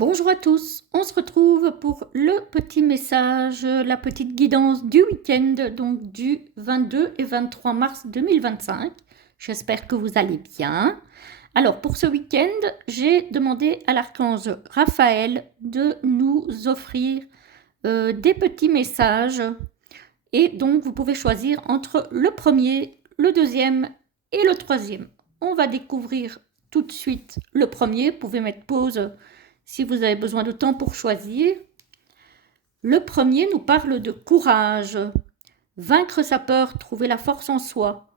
Bonjour à tous, on se retrouve pour le petit message, la petite guidance du week-end, donc du 22 et 23 mars 2025. J'espère que vous allez bien. Alors pour ce week-end, j'ai demandé à l'archange Raphaël de nous offrir des petits messages. Et donc vous pouvez choisir entre le premier, le deuxième et le troisième. On va découvrir tout de suite le premier. Vous pouvez mettre pause si vous avez besoin de temps pour choisir. Le premier nous parle de courage. Vaincre sa peur, trouver la force en soi.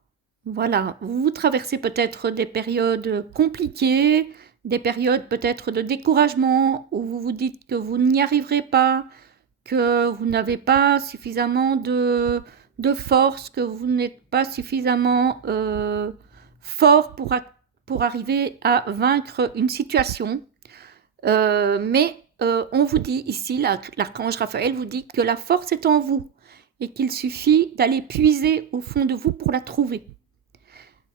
Voilà, vous traversez peut-être des périodes compliquées, des périodes peut-être de découragement, où vous vous dites que vous n'y arriverez pas, que vous n'avez pas suffisamment de force, que vous n'êtes pas suffisamment fort pour arriver à vaincre une situation. Mais on vous dit ici, l'archange Raphaël vous dit que la force est en vous et qu'il suffit d'aller puiser au fond de vous pour la trouver.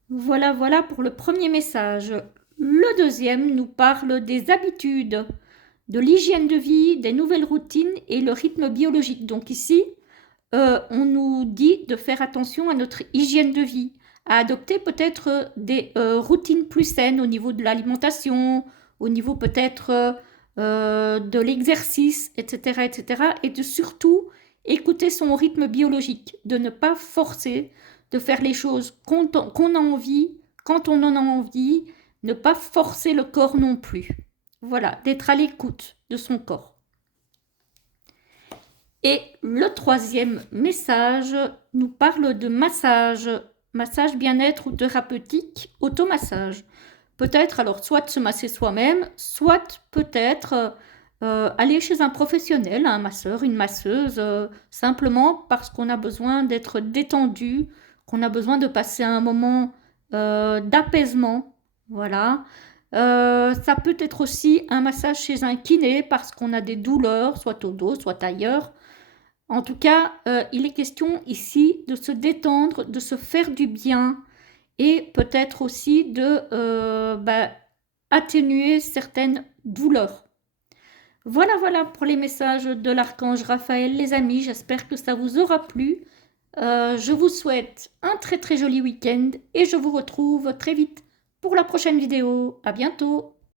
Voilà pour le premier message. Le deuxième nous parle des habitudes, de l'hygiène de vie, des nouvelles routines et le rythme biologique. Donc ici, on nous dit de faire attention à notre hygiène de vie, à adopter peut-être des routines plus saines au niveau de l'alimentation, au niveau peut-être de l'exercice, etc., etc. Et de surtout écouter son rythme biologique, de ne pas forcer, de faire les choses qu'on a envie, quand on en a envie, ne pas forcer le corps non plus. Voilà, d'être à l'écoute de son corps. Et le troisième message nous parle de massage, massage bien-être ou thérapeutique, automassage. Peut-être alors soit se masser soi-même, soit peut-être aller chez un professionnel, un masseur, une masseuse, simplement parce qu'on a besoin d'être détendu, qu'on a besoin de passer un moment d'apaisement. Voilà. Ça peut être aussi un massage chez un kiné parce qu'on a des douleurs, soit au dos, soit ailleurs. En tout cas, il est question ici de se détendre, de se faire du bien et peut-être aussi de atténuer certaines douleurs. Voilà pour les messages de l'archange Raphaël, les amis. J'espère que ça vous aura plu. Je vous souhaite un très joli week-end et je vous retrouve très vite pour la prochaine vidéo. À bientôt!